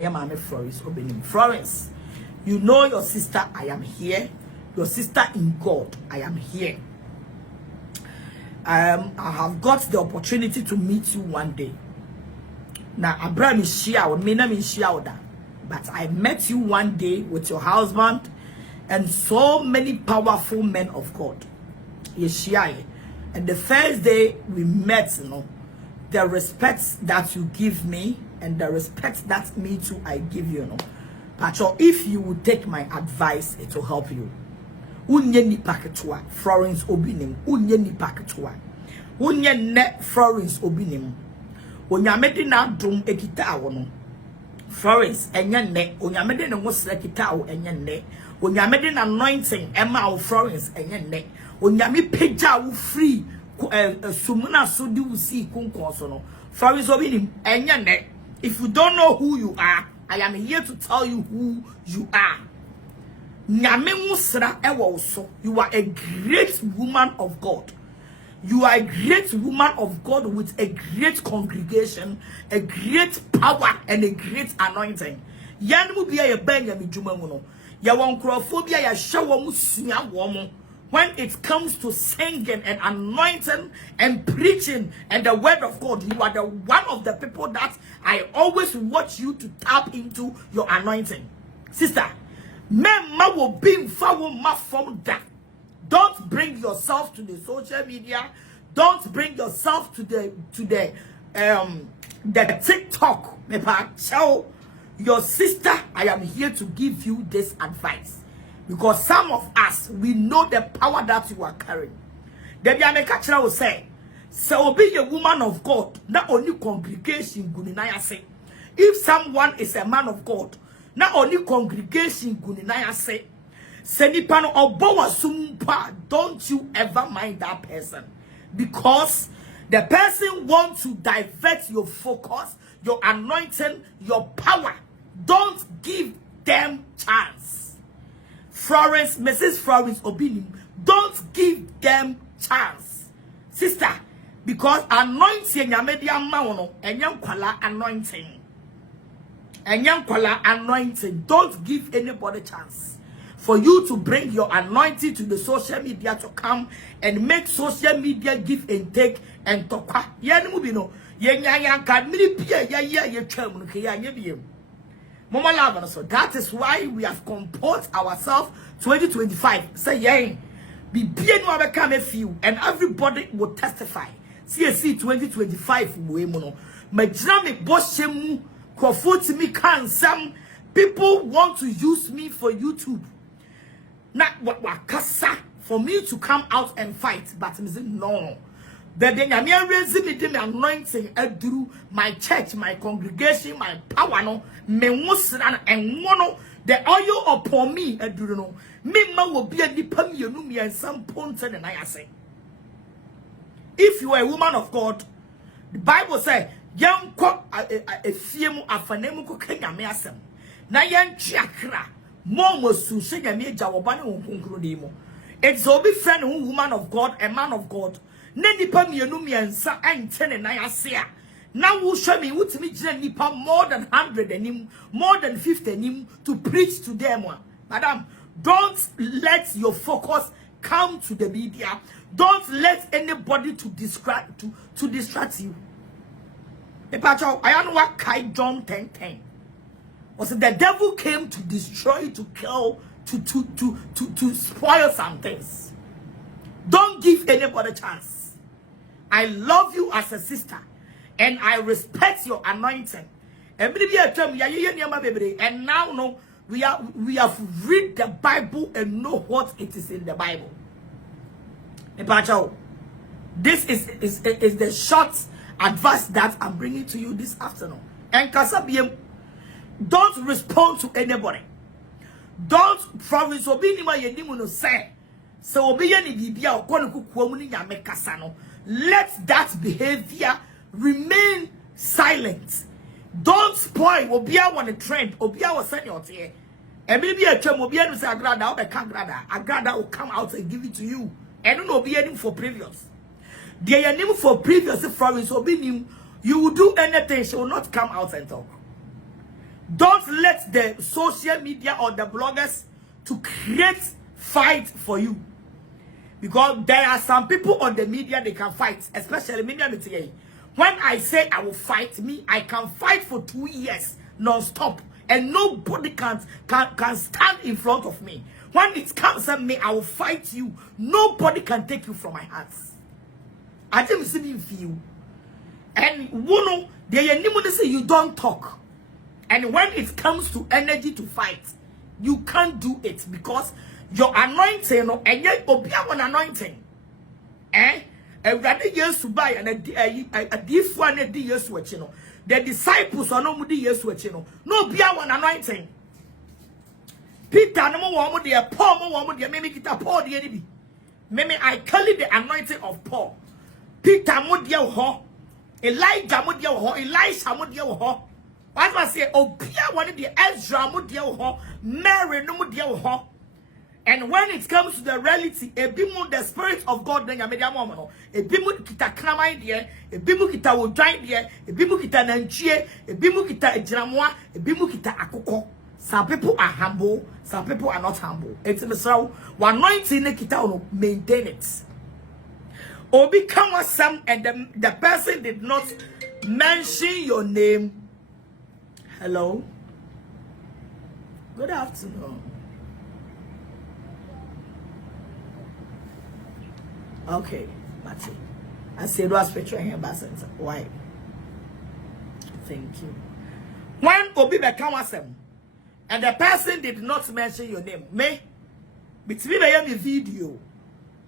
I am Florence Obinim. Florence, you know your sister, I am here. Your sister in God, I am here. I have got the opportunity to meet you one day. Now, Abraham is shia, me name is shia, but I met you one day with your husband and so many powerful men of God. Yeshia. And the first day we met, the respect that you give me and the respect that me too I give you, But if you would take my advice, it will help you. Unye ni paketwa Florence Obinim. Unye ni paketwa. Unye ne Florence Obinim. Onyamede na dum ekita wo Florence enye ne. Onyamede ne ngosre kita wo enye ne. Onyamede na anointing ema wo Florence enye ne. Onyame peja wo free sumuna so di wo si konkon so no. Florence Obinim enye ne. If you don't know who you are, I am here to tell you who you are. You are a great woman of God. You are a great woman of God with a great congregation, a great power, and a great anointing. When it comes to singing and anointing and preaching and the word of God, you are the one of the people that I always watch you to tap into your anointing. Sister, don't bring yourself to the social media. Don't bring yourself to the TikTok. Your sister, I am here to give you this advice. Because some of us, we know the power that you are carrying. The Biamekachra will say, so be a woman of God, not only congregation, Guninaya say. If someone is a man of God, not only congregation, Guninaya say, Senipano Obowa Sumpa, don't you ever mind that person. Because the person wants to divert your focus, your anointing, your power. Don't give them chance. Florence, Mrs. Florence Obinim, don't give them chance. Sister, because anointing yamedia mawono, enyam kwala anointing. Enyam kwala anointing. Don't give anybody chance. For you to bring your anointing to the social media to come and make social media give and take and talk. Yanimubino, yanyanka, mini pia, ye chum, ya. Mama love, so that is why we have composed ourselves 2025. Say, yeah, be bien no become a few, and everybody will testify. CSC 2025, we mono. Majami boshemu, kwafoti mi kan some people want to use me for YouTube. Not what wakasa for me to come out and fight, but I'm saying no. But then I'm raising me the anointing through my church, my congregation, my power, no, me musran and mono the oil upon me, I do know. Me will be a dipam you me and some point and I say. If you are a woman of God, the Bible says, young cock a fiemu afanemu kenya measem. Na yan chakra, more was to sing a major wabani. It's all be friend who woman of God, a man of God. Nipa mienu miensa and 10 and I say now will show me what me nipa more than 100 and him more than 50 and him to preach to them. Madam, don't let your focus come to the media. Don't let anybody to distract you. I don't know what John 10:10 was the devil came to destroy, to kill, to spoil some things. Don't give anybody a chance. I love you as a sister, and I respect your anointing. And now, no, we have read the Bible and know what it is in the Bible. This is the short advice that I'm bringing to you this afternoon. And Kasabiem, don't respond to anybody. Don't Florence Obinim Benedicta say. So let that behavior remain silent. Don't spoil. Obia want a trend. Obia was sending out here. And maybe a term Obia will say Agradaa will come out and give it to you. And don't be any for previous. They are name for previous Florence Obinim. You will do anything, she will not come out and talk. Don't let the social media or the bloggers to create fight for you. Because there are some people on the media, they can fight, especially media material. When I say I will fight, I can fight for 2 years non-stop, and nobody can stand in front of me. When it comes at me, I will fight you. Nobody can take you from my hands. I didn't see you. And you don't talk. And when it comes to energy to fight, you can't do it because your anointing and yet one anointing. Everybody years to buy and a diff one a years to you know. The disciples are no years to you know. No be one anointing. Peter no more dear Paul more dear maybe get a Paul the enemy. Maybe I call it the anointing of Paul. Peter mo dear ho. Elijah mo dear ho. Elisha mo dear ho. What was say Obia one the Ezra mo dear ho. Mary no mo dear ho. And when it comes to the reality, a bimu the spirit of God then yamedia momo. A bimu kita kramai die, a bimu kita wodwan die, a bimu kita nanchie, a bimu kita ejramwa, a bimu kita akoko. Some people are humble, some people are not humble. It's the so one anointing kita ono maintain it. Or become some and the person did not mention your name. Hello. Good afternoon. Okay, Matty. I said, what's picture here, Bassett? Why? Thank you. When Obi become awesome, and the person did not mention your name, me, between the video,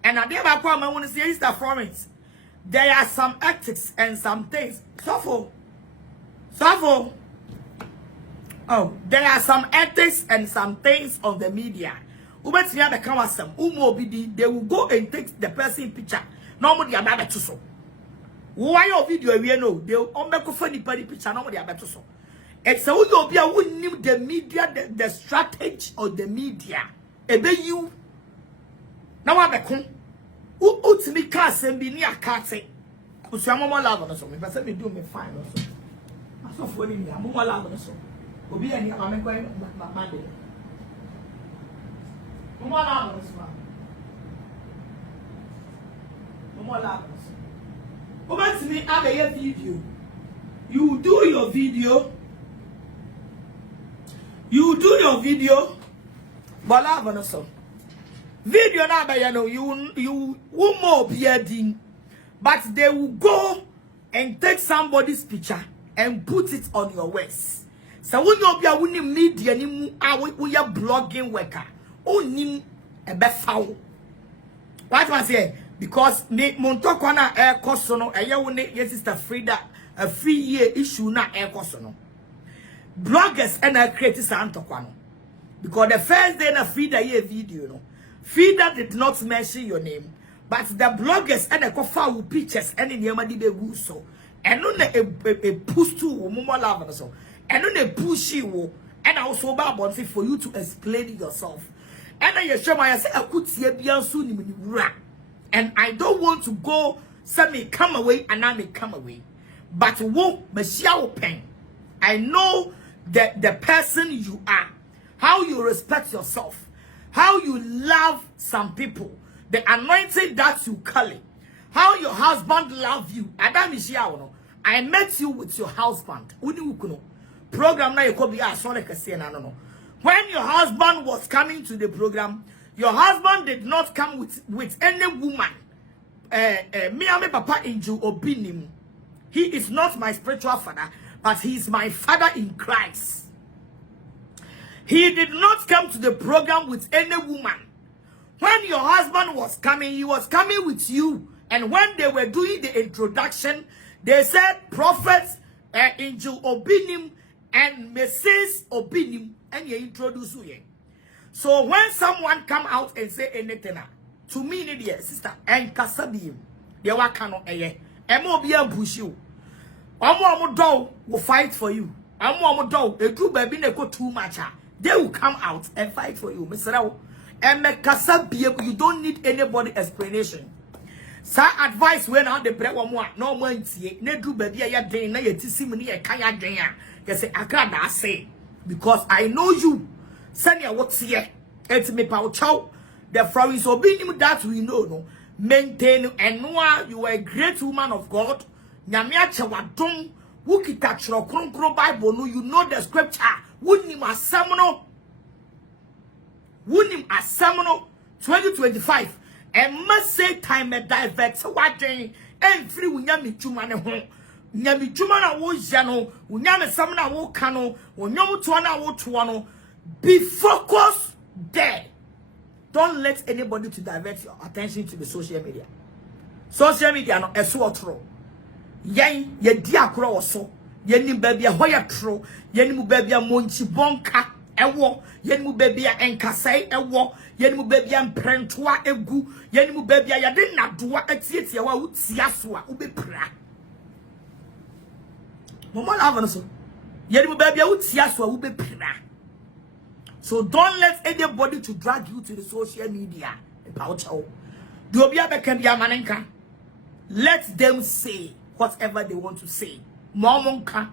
and I never come, I want to say, Mr. Florence, there are some ethics and some things. So, oh, there are some ethics and some things on the media. They will go and take the person picture. Normally, I'm not to so. Why your video we know? They will make a funny picture. Normally, I'm not to so. It's so you be a who knew the media, the strategy of the media. Ebe you. Now I'm a con. Who to me can't send me near Cathy. Who's your mama love on us? If I say me do me fine also. I'm so funny. I'm more love on us. Obi and I'm going my Monday. More love on us, man. More love on us. Over to me, have a video. You do your video. You do your video. But love on us. Video now, you won't more be but they will go and take somebody's picture and put it on your waist. So when you be a winning media, we are blogging worker. Onim ebe foul. What was say? Because me montokwana air kosono eye woni your sister Frida a 3-year issue na air kosono. Bloggers and I create santokwano. Because the first day na Frida year video no. Frida did not mention your name, but the bloggers and the foul pictures and in yamadi be so. And no a push to momo love so. And no a push you and also about for you to explain yourself. And I show my say I could see a biansu. And I don't want to go say me come away and I may come away. But wo Michelle Pen. I know that the person you are, how you respect yourself, how you love some people, the anointing that you carry, how your husband love you. Adam Michelle, I met you with your husband. Program na you could be a sonic no. When your husband was coming to the program, your husband did not come with any woman. Me and my papa 1eeii Obinim. He is not my spiritual father, but he is my father in Christ. He did not come to the program with any woman. When your husband was coming, he was coming with you. And when they were doing the introduction, they said Prophet 1eeii Obinim and Mrs. Obinim. And you introduce you. So when someone come out and say anything to me, dear sister, and Kasabim, they were cano Mobia push you. Omo dog will fight for you. Omo dog, a group baby they go too much. They will come out and fight for you, Mr. And Kasabim, you don't need anybody explanation. Sa advice when on the bread one more, no one see, ne do baby, ya day, na ye tissimony, a kaya day. You say, Agradaa say. because I know you. Send your what's here. It's me pow chow. The Florence Obinim that we know no. Maintain and you are a great woman of God. Nyamia chewadon. Wukita chro kron Bible no. You know the scripture. Wunim asamono. Wunim asamono. 2025. And must say time a divert. So what day? And free unyami chuma ne hon. Nyami chuma na wo jano. Unyami samna wo kano. Unyamu tuana wo tuano. Be focused there. Don't let anybody to divert your attention to the social media. Social media no esu otro. Yen ye di akro oso. Yen ni baby a hoya tro. Yen mu baby a monchi bonka ewo. Yen mu baby a enkasai ewo. Yen mu baby a mprentoa egu. Yen mu baby a yade nadoa etietie wa utia so a ubepra. Momo lava no so. Yen mu baby a utia so a ubepra. So don't let anybody to drag you to the social media. Let them say whatever they want to say. Momonka,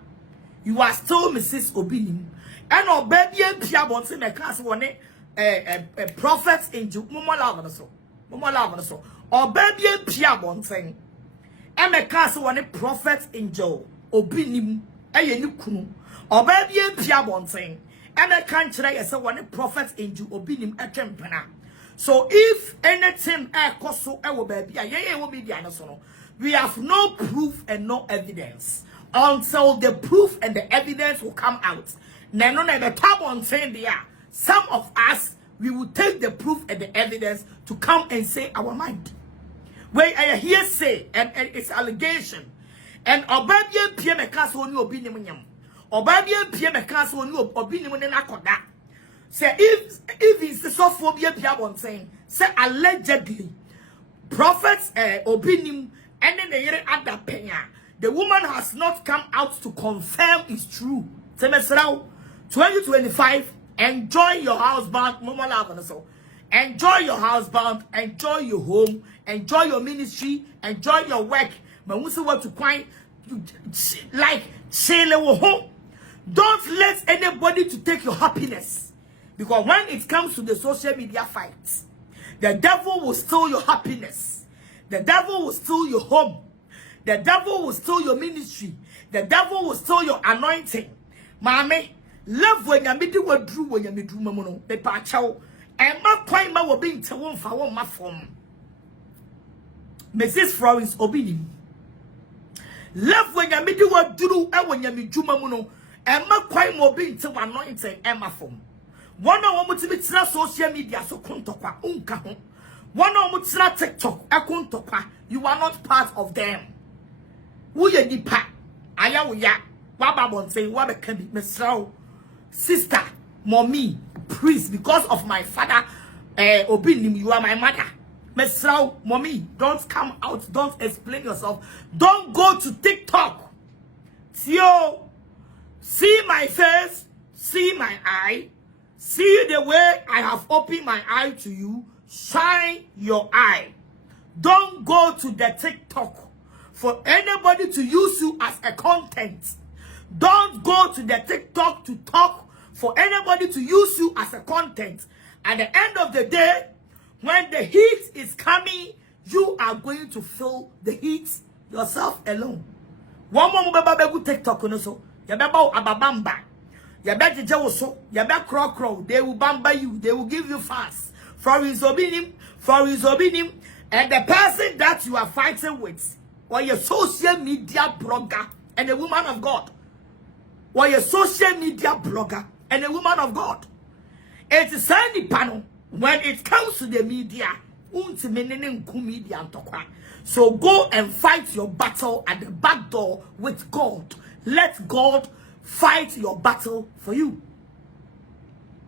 you are still Mrs. Obinim. And our baby and Pia Bonson, a class one a prophet angel. Momo lava so. Or baby and Pia Bonson. And a class one a prophet angel. Obinim. A yenukunu. Or baby and Pia Bonson. And I can't try as one prophet angel Obinim etempana. So if anything so baby, we have no proof and no evidence until the proof and the evidence will come out. Nano the tab on saying there, some of us we will take the proof and the evidence to come and say our mind. Where I hear say and it's allegation and Obinim PM Obinim. Obinim PM Obinim nakoda. Say if it's the sophobia Piabon saying, say allegedly, prophets Obinim and then they at that penya. The woman has not come out to confirm it's true. 2025, enjoy your housebound, Mama Lavanaso. Enjoy your housebound, enjoy your home, enjoy your ministry, enjoy your work. But we want to find like say home. Don't let anybody to take your happiness. Because when it comes to the social media fights, the devil will steal your happiness. The devil will steal your home. The devil will steal your ministry. The devil will steal your anointing. Mame, love when you do what drew when you do mamono. The pacho. And my point ma will be to one for one my form. Mrs. Florence Obinim. Love when you do what drew and when you do mamono. And my quite more being to anointing and my phone. One of them to be social media so kuntokwa unka. One of them to TikTok akuntokwa. You are not part of them. Who ye dipa? Aya uya. Wababon saying wabe can be Mr. Sister, mommy, priest, because of my father Obinim, you are my mother. Mr. Mommy, don't come out, don't explain yourself. Don't go to TikTok. Theo. See my face, see my eye, see the way I have opened my eye to you, shine your eye. Don't go to the TikTok for anybody to use you as a content. Don't go to the TikTok to talk for anybody to use you as a content. At the end of the day, when the heat is coming, you are going to feel the heat yourself alone. One more baby TikTok so. Yababa ababamba. Yabe jewoso. Yabe crow. They will bamba you. They will give you fast. Florence Obinim. And the person that you are fighting with, or your social media blogger and a woman of God. Or your social media blogger and a woman of God. It's a sandy panel. When it comes to the media, so go and fight your battle at the back door with God. Let God fight your battle for you.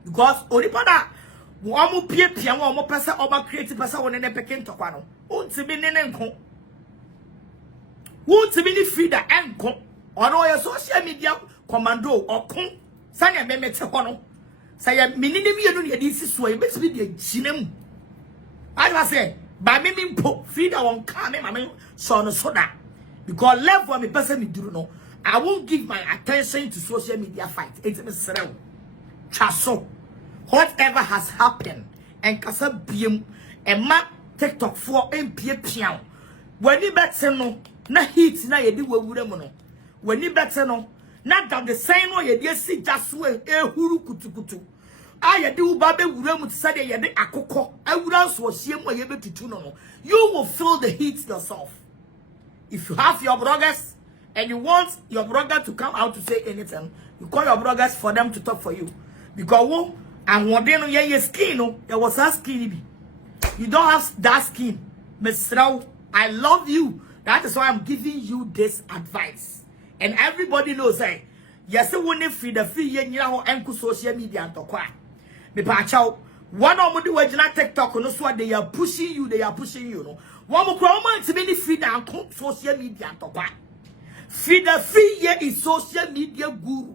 Because onipada wamu pia wamu pesa oba creative pesa wonene peken tokwano. Untimi nene nko. Untimi ni frida enko. Ono ya social media commando okun. Sanya memete hono. Saya minini mienu ni edisi so e besi bi de jinem. I was say, ba me mpo frida won ka me mame so no soda. Because love for me person me duru no. I won't give my attention to social media fight. It's a chaso. Whatever has happened, and kasa biem, and ma TikTok for MPA piano. When you better no, na heat na ye di wawuramu. When you better no, not that the same way you see just when huru kutu. I do babe wuramu to say ye de akoko. I would also shame where you be to no. You will feel the heat yourself. If you have your bloggers and you want your blogger to come out to say anything, you call your bloggers for them to talk for you. Because and one day no your skin no, there was that skin. You don't have that skin. Miss Rao, I love you. That is why I'm giving you this advice. And everybody knows that yes, when free the free you know enku social media and talk. Me pa chow. One of the original TikTok no so they are pushing you, no. One more crowd to be free down social media and talk. Free the free year is social media guru.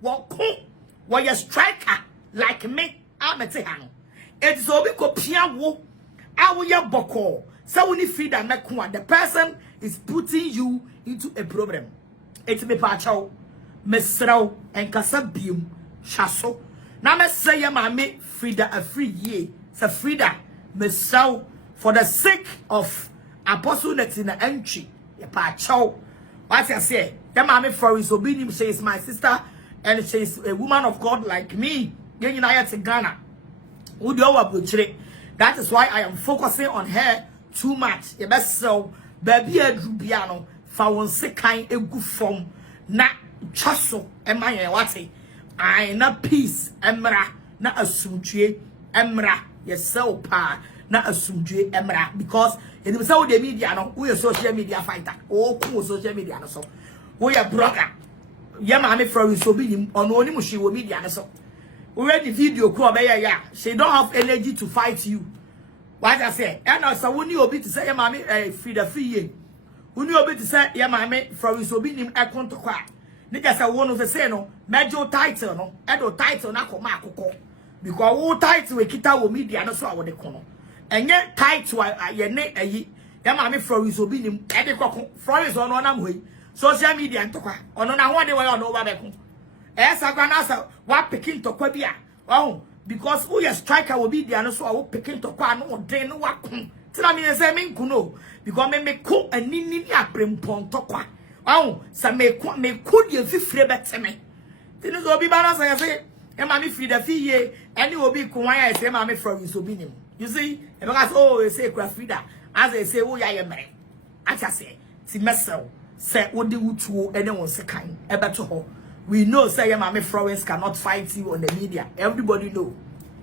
What you striker like me, I'm a tehang. It's all because piano. I will ya boko. So when you feed that the person is putting you into a problem. It's me pacho, mesrao, and kasabium, shaso. Now me say ya mame Frida a free year. So Frida, mesrao, for the sake of apostle that's in the entry. Ya pacho. What I say? Ya mame Florence Obinim, she is my sister, and she is a woman of God like me. Then you know in Ghana. That is why I am focusing on her too much. The best so baby Drubiano found kind a good form na chaso emma wati I na peace emra na asumdue emra yourself pa na asumdue emra because in the so the media no we social media fighter oh cool social media no so we are brother yama me Florence Obinim on oni mushi wo media no so we read the video call ya she don't have energy to fight you. What I say, and also when you obi to say, "Mammy, free the free." When you obi to say, "Yeah, mammy, Florence Obinim, I come to quack." Niggas are one of the say no, major title no, edo title na koma akoko. Because all title we kita wo media no so awo de kono. Enye title ye ne ayi. Yeah, mammy, Florence Obinim, ede koko. Florence ono na mwe. Social media ntokwa. Ono na ho de we ono ba beko. Sagwana sa wa pikin tokwa bia. Oh. Because who your striker will be there, so I will pick into Quano or drain no work. Tell me, I mean, Kuno, because me cook a nini brim pon tokwa. Oh, some may could you feel better me. Then it will be balance, I say, and mammy feed a fee, and you will be Kuwaya, I say, mammy from Obinim. You see, and because oh, say, Grafida, as I say, oh, I am man. As I say, see, myself, say, what do you two, and then was a kind, a better hole. We know say Mammy Florence cannot fight you on the media. Everybody know.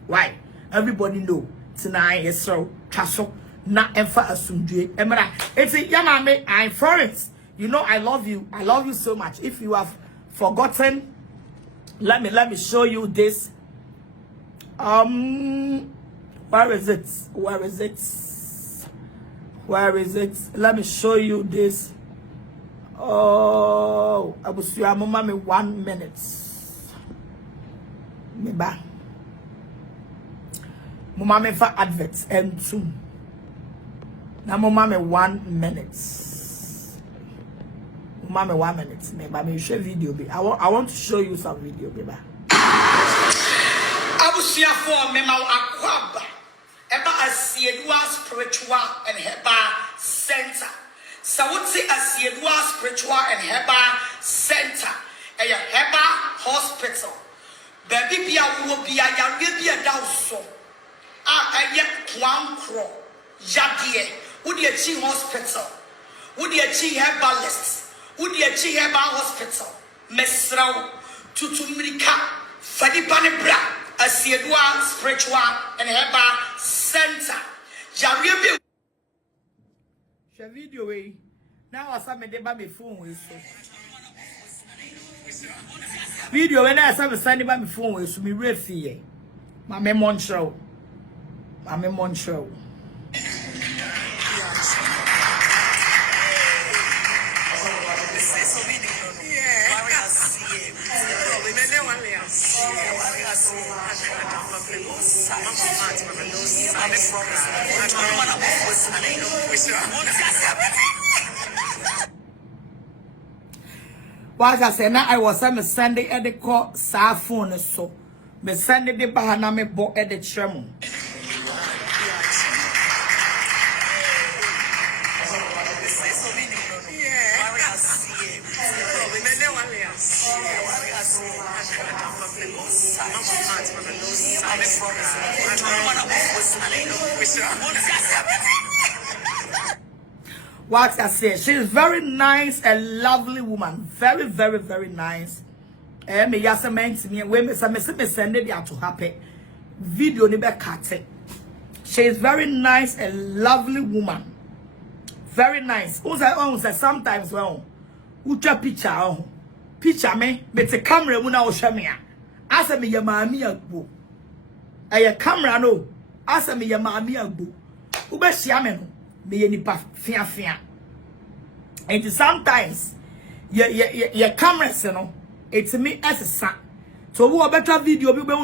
Why? Everybody know. Tonight is so chaso na emfa asumdue. Emra. It's ya mame, I'm Florence. You know I love you. I love you so much. If you have forgotten, let me show you this. Where is it? Where is it? Where is it? Let me show you this. Oh, I will see your mama me 1 minute. Me ba. Mama me for adverts and soon. Now mama me 1 minute. Mama me 1 minute. Me ba me share video be. I want to show you some video be ba. I will see for me ma akwaba. Eba asiedua spiritual and heba center. So would say a spiritual and Heba center, a Heba hospital. Baby be will be a young baby a down a yet one crow. Yadie, would you achieve hospital? Would you achieve Heba list? Would you achieve Heba hospital? Mesrao to Mirika, Fadi Panebra, a spiritual and Heba center. Jaria video way. Now I saw me deba me phone with so. Video when I saw me sending by me phone with so me refi. My me Montreal. My me Montreal. What I said now I was Sunday at the call phone so Me send the bahana me bo at the tremor. What I say, she is very nice, a lovely woman, very, very, very nice. Me yasa meant me when me send it to happy video ni be cut. She is very nice, a lovely woman, very nice. Also, sometimes well, ucha picture me the camera muna o shamia. Asa me ya mami agbo. Aya camera no. Asa me ya mami agbo. Ube shia no. Me ye nipa fia. And sometimes your cameras no. It's me as a son. So who a better video be no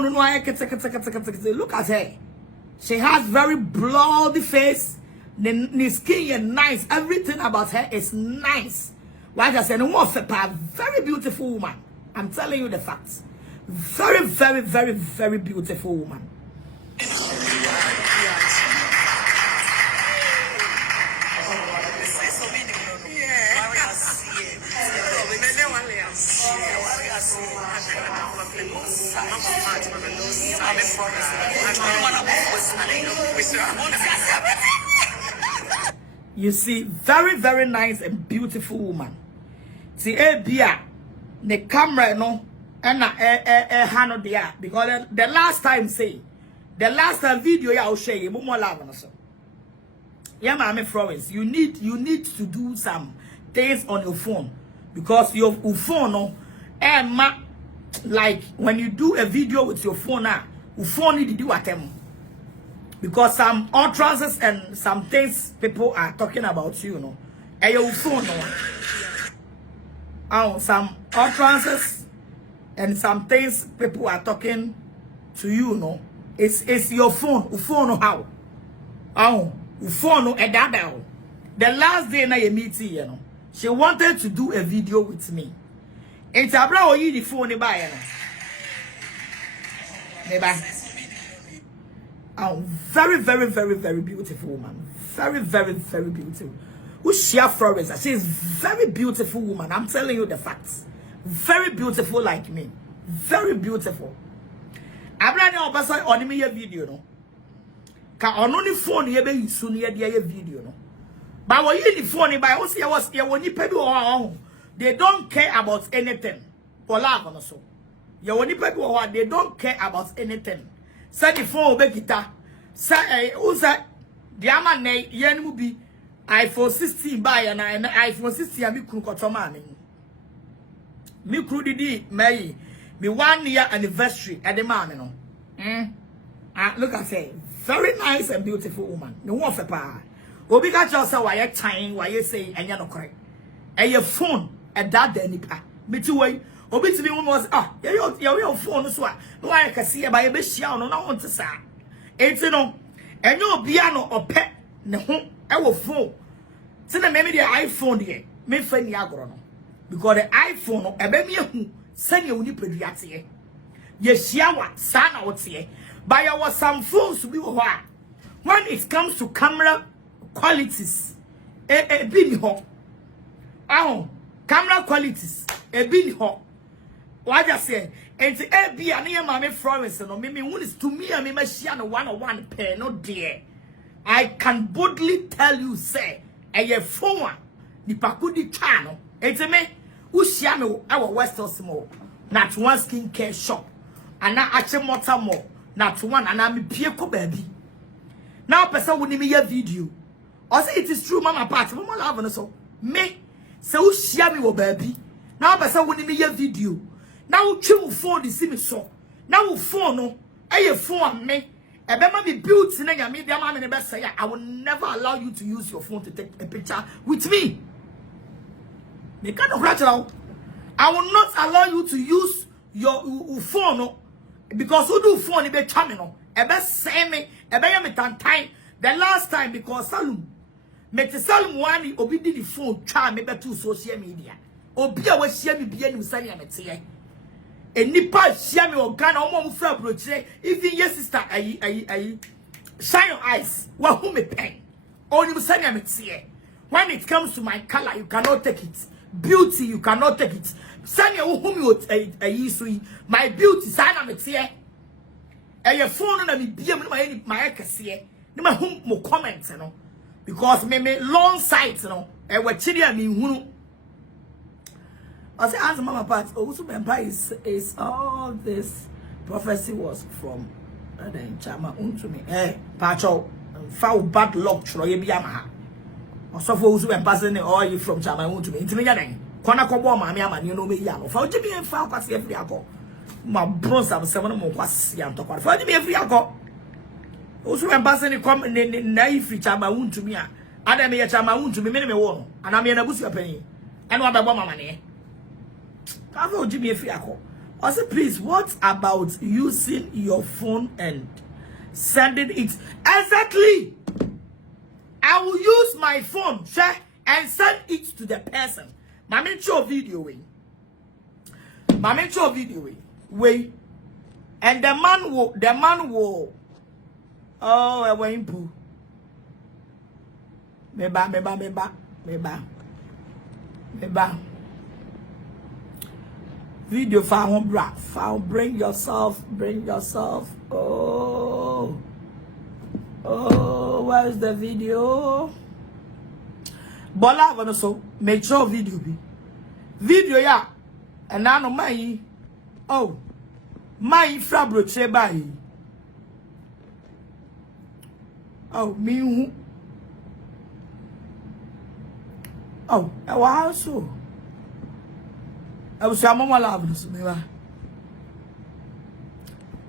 look at her. She has very bloody face. The skin is nice. Everything about her is nice. Like I said, very beautiful woman. I'm telling you the facts. Very, very, very, very beautiful woman. You see, very, very nice and beautiful woman. See, bia the camera no and hand there because the last time video I'll show you more love. Yeah, mommy Florence, you need to do some things on your phone because your phone no and like when you do a video with your phone now, your phone need to do whatever. Because some utterances and some things people are talking about you know. And your phone no. Some utterances and some things people are talking to you know. It's your phone. Your phone how? Your phone no edada. The last day na you meet you know. She wanted to do a video with me. And Tabra or you the phone ni buy very, very, very, very beautiful woman. Very, very, very beautiful. Who's she Florence? She is very beautiful woman. I'm telling you the facts. Very beautiful like me. Very beautiful. Abrani obasa on me video no. Ka only phone ye be use ni ye video no. But when you the phone by once you was here when you pay they don't care about anything. For love on so. You when you pay they don't care about anything. Say the phone be kita. Say usa the ama ne yen mu bi iPhone 16 buy and iPhone 16 mi kru kotoma me. Mi kru didi me 1 year anniversary at the man no. Look at say very nice and beautiful woman. No one for pa. Obi ka cho say why time why say enya no correct. E your phone e that the nipa. Me ti way obi ti bi mo was your phone so a no why ka see e ba ye be hia no na won te sa. Enti no enyo obi ano ope ne ho e wo phone. Ti na me the iPhone de me fa ni agoro no. Because the iPhone no e be me hu sanya woni paduate ye. Ye hia wa sa na wote ye. But there was some phones we were when it comes to camera qualities be ni ho. Camera qualities be ni ho. What I say and be an ear mammy Florence no me is to me and me machine 101 pair no dear. I can boldly tell you say a phone ni pakudi channel it's me who shame our Western small not one skincare shop and now actually more not one and I'm a baby. Now person would me your video. Or say it is true mama party mama love so me say who share me baby. Now person would me your video. Now you phone the see me so. Now phone no a phone me. A baby be built in a media man in the best say I will never allow you to use your phone to take a picture with me. They kind of right now. I will not allow you to use your phone no, because who do phone be charming no. E be say me e be me time the last time because Salum Salum wani obi di the phone twa me be to social media. Obi a we share me bia nim sane amete. nipa share me organ omo mfra brochire even your sister ayi shine your eyes wa who me pen onim sanya me tie when it comes to my color you cannot take it beauty you cannot take it sanya who me ayi so my beauty sana me tie your phone na me bia me my kese ni ma hum mo comment no because me long sight no e wa chiri a me hunu I say answer mama part is all this prophecy was from then chama unto me pacho foul bad luck tro ye bia ma ha so for usu empasing all you from chama unto me intimi ya den kwana kobo ma me amani no me ya no fa oji me fa kwase every akọ ma bros am se mo kwase am to kwa fa oji me every akọ usu empasing come na ifri chama unto me a adam ye chama unto me me wo no ana me na busu apani eno abegbo mama ne I said, please, what about using your phone and sending it? Exactly. I will use my phone, and send it to the person. Mama, show video way. Mama, show video way. And the man will. Oh, I went to. Meba. Video found bra. Found bring yourself. Oh, where's the video? Bola so make sure video be. Video ya. And now no my frabro by. Oh, me who? Oh, I was so. I was a mama love me.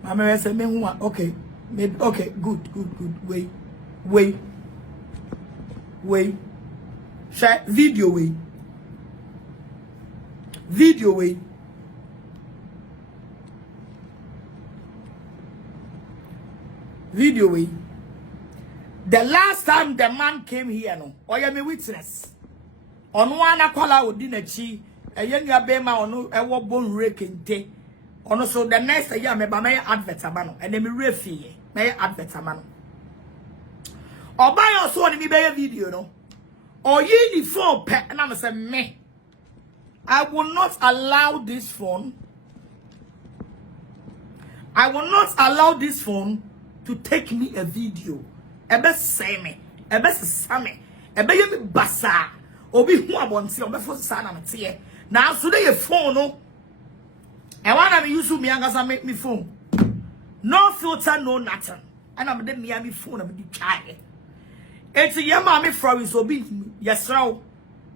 Mama said, me okay, maybe okay, good. Wait. Share video way. The last time the man came here, no, or you me witness. On one akwala odinachi. A young abema on a bone rakente. On so the next year, me may advert a man, and then me refi, may advert a man. Or buy also on me by a video, no? Or ye the phone pet, and I'm saying, me. I will not allow this phone. I will not allow this phone to take me a video. Ebe say me, ebe say me, ebe you me basa. Obi who abonti, obi for sana me tie. Now today your phone no. And when I'm using me angasa make me phone. No filter, no nothing. And I'm the me phone, I'm the child. It's a young mommy Florence Obinim. Yes, sir.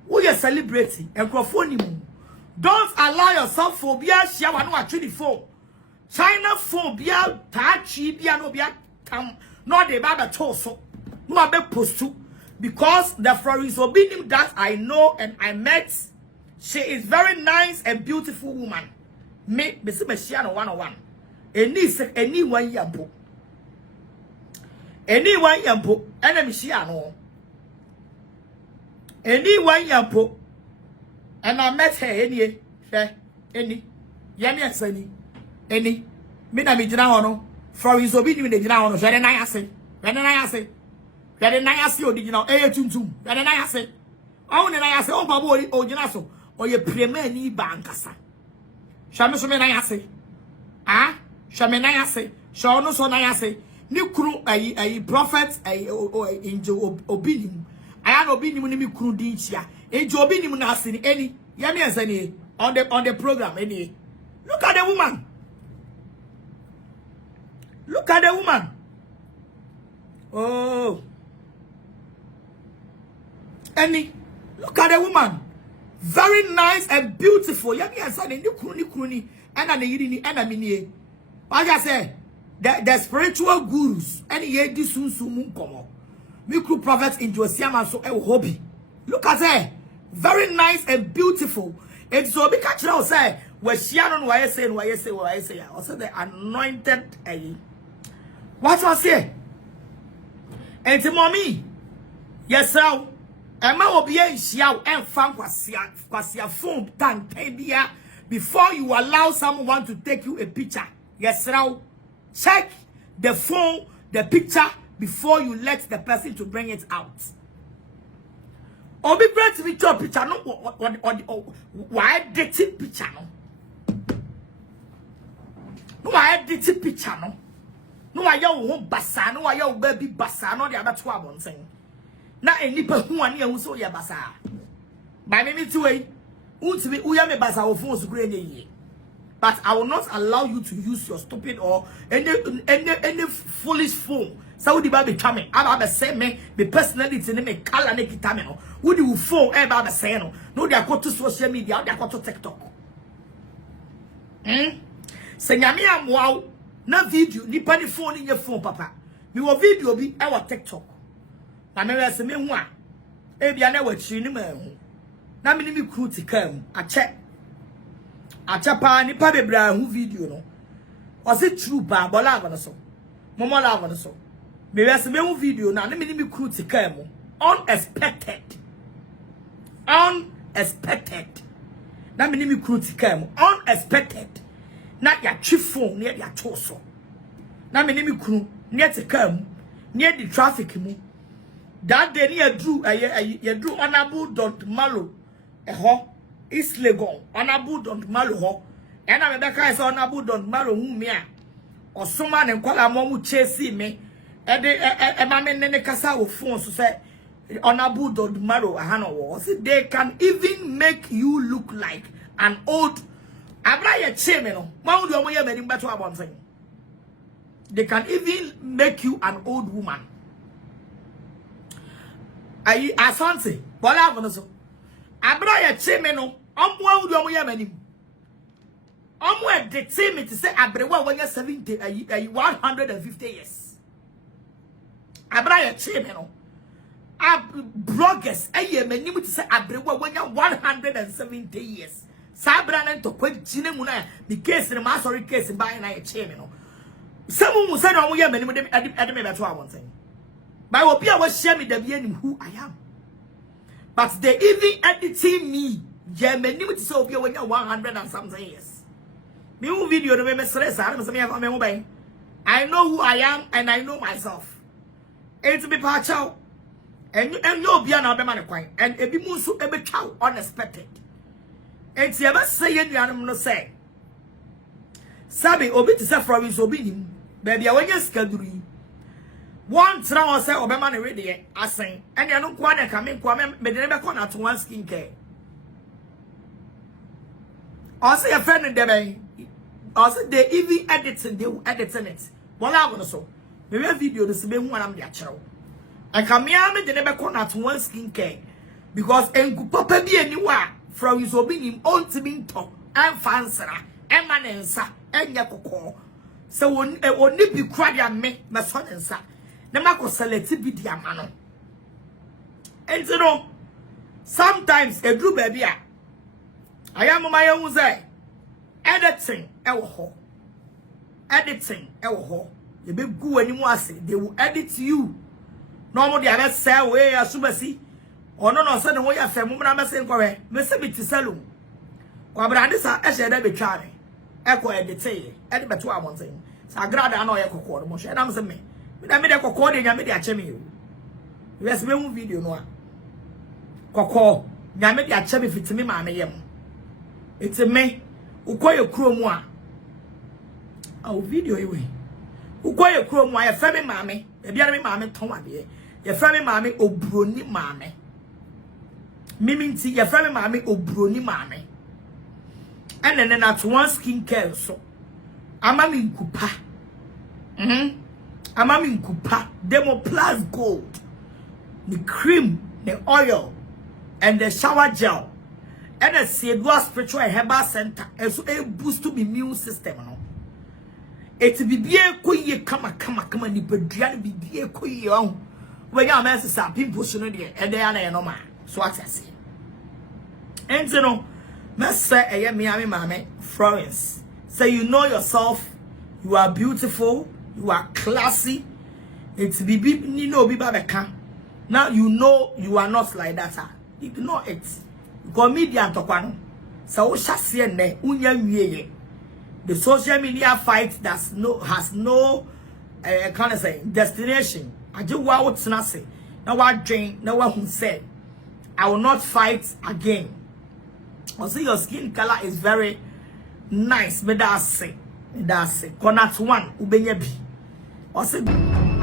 Who you celebrating and crofonium. Don't allow yourself for be a share one or 24. China phobia, touchy, be no be come, not the baba torso. No, I beg post to because the Florence Obinim that I know and I met. She is very nice and beautiful woman. Me besi meshiano 101. Anyone yampo. Anyone yampo. Ena meshiano. Anyone yampo. And I met her any. Any. Yami asani. Any. Me na me jina hono. Florence Obinim de jina hono. Shade na yase. Shade na yase. Shade na yase original. Tuntum. Shade na yase. Oh na yase. Oh babo original so. Or ye premier ni bankasa. Shame so me na yase. Ah? Shame na yase. Shono so na yase. Ni kru ayi prophet ayi angel Obinim. Aya no Obinim ni mi kru di chia. Angel Obinim na asini any. Yami ansani on the program any. Look at the woman. Look at the woman. Oh. Any. Look at the woman. Very nice and beautiful. Yami ansani ni kruni and an yidini and a mini. Like I say, the spiritual gurus and ye this soon komo. Mikru prophets into a siaman so a hobby. Look at her. Very nice and beautiful. And so be catch now say where Sharon why say. Also the anointed what was say? And to mommy. Yes, sir. Emma will be a shiao and fan kwasia phone tan tebia before you allow someone to take you a picture, yes, now check the phone, the picture before you let the person to bring it out. Obi bring to me your picture, no, why dating picture, no? No, I dating picture, no. No, I yo basa, no, I yo baby basa, no, the other 12 one thing. Na enipa hu ane ahu so ya basa. By me to way, unti uya me basa wo phone so kure nye. But I will not allow you to use your stupid or any foolish phone. So the baby coming. I be say me personality ne me color ne kitame no. Wo di phone e ba be say no. No they go to social media, they go to TikTok. Se nyame amwa na video nipa ni phone ni phone papa. Me wo video bi e wa TikTok. Na me wese me hu a e bia na wa chiri ni ma hu. Na me ni mi crew tikam a check. Achapa nipa bebra hu video no. O se true pa bola ava no so. Momo la ava no so. Me wese me hu video na me ni mi crew tikam unexpected. Unexpected. Na me ni mi crew tikam unexpected. Na ya twi phone near ya choso. Na me ni mi crew near tikam near the traffic mu. That day near drew honorable Dot Malo East Legon honorable Dot Malo ho and I mean that honorable Dot Malo who me or someone and call a mom chasing me and my men in casa of phone so say honorable Dot Malo was they can even make you look like an old Abraya Chemino. They can even make you an old woman. Ayi asante bola avono so abra ya cheme no omo awudi omo ya manim omo e de me to say abrewa wanya 70 ayi 150 years abra ya cheme no bloggers ayi manim to say abrewa wanya 170 years sabra na to kwagine mu na the case na ma sorry case by na ya cheme no samu mu say na omo ya manim de me beto abonten. By Opia was share me the being who I am. But they even editing me. Yeah, many to say Opia when you're 100 and something years. Me video the me stress. I know who I am and I know myself. It's be part out. And no be an man and a be musu a be cow unexpected. It's ever saying the animal say. Sabi Obi to say Florence Obinim. Baby, I want you schedule. One travel say Obama ready asing and you know kwa coming kwa me de be corner to one skincare. Also your friend in there also they even editing it. What I want so me video this be who am dey achero. And come here me de be corner to one skincare because engu papa bi aniwa from Obinim on to me talk and fansera and manensa and yakoko. So oni bi kwa dia me so nsa. Nema ko select video amano. And you know, sometimes a do baby I am my own say editing editing you be go anymore say they will edit you. Normally I not say we asubasi or no say no ya fam mo na say nkore me say be salon kwa brande sa e she da be twa e ko edit edit beto abonten sa Agradaa na o ye kokoro mo she na say me me de kokko de nyame de acheme you. Yes me hu video no a kokko nyame de acheme fitimi ma me yem. It's me ukoye kuro mu a video ewe ukoye kuro mu a ye fe me maame e bia me maame ton ade ye fe me maame obroni maame miminti ye fe me maame obroni maame ene na to one skincare so ama mi nkupa Amami nkupa demo plus gold the cream the oil and the shower gel and the Sedua spiritual herbal center and so a boost to the immune system no it be koye kama ni pedua be koye on when you am say people should there and they are normal so what I say and you know me say me mama Florence say you know yourself, you are beautiful, you are classy. It's bibi ni no biba beka. Now you know you are not like that. Ignore it. Because media to kwano. So shasi ne unya wiye. The social media fight has no kind of say destination. I do what say. Now what drink, now what say. I will not fight again. Also, your skin color is very nice. But that's it. That's it. Connect one. Ubenye bi. Also.